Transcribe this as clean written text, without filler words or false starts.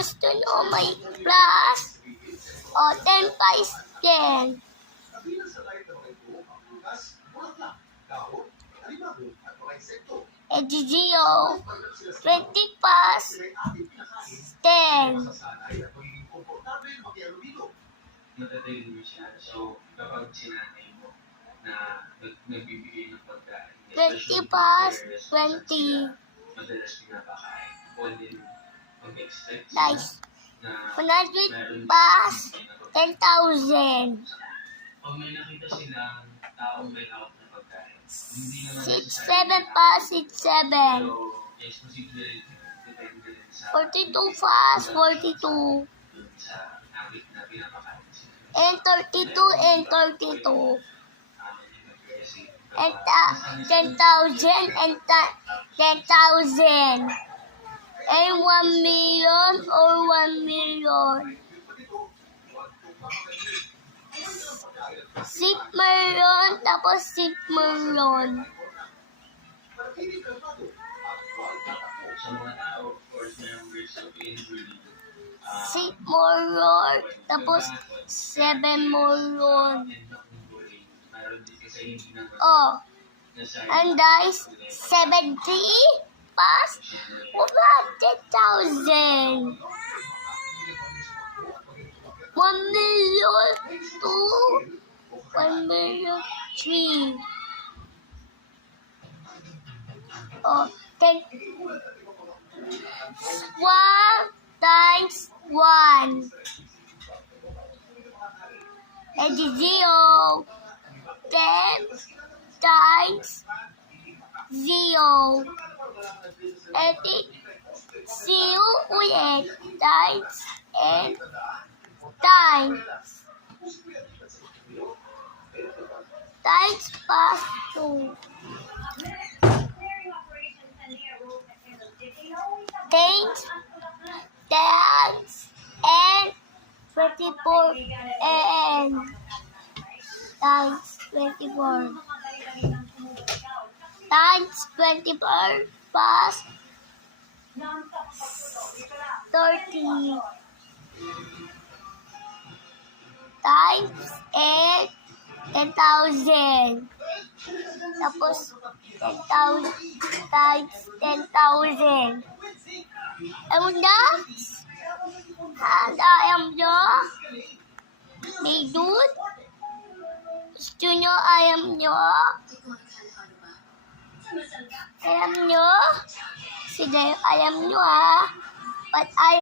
Just to know my class. 10 pa is 10. Gio, 20 plus 10. Matatayin mo siya. So, kapag sinanay mo na nagbibigay ng pagkain, 20 plus 20. madalas pinapakain. Pwede mag-expect Nice. na 100 plus 10,000. pag may nakita silang taong may hawak na pagkain, hindi naman 67 plus 67. pero yes, posible rin depende rin sa 42 plus 42. sa habit na pinapakain sila. And 32 and 32. And 10,000 and 10,000. And 1 million or 1 million. 6 million tapos 6 million. Sa mga tao, of course, members of injury, 6 million tapos 7 million. meron din kasi hindi naman Oh, nasa and guys, 70 plus 10,000. 1 million 2, 1 million 3. Oh, 10. 1 times 1. And 0. 10 times 0. And 0 ulit times and times. Times plus 2. Times and 24 and times 24 times 24 plus 30 times and 10,000. Tapos 10,000 times 10,000. Ayun na? Ayam nyo? May dude? Gusto nyo ayam nyo? Ayam nyo? Sige, ayam nyo ha. But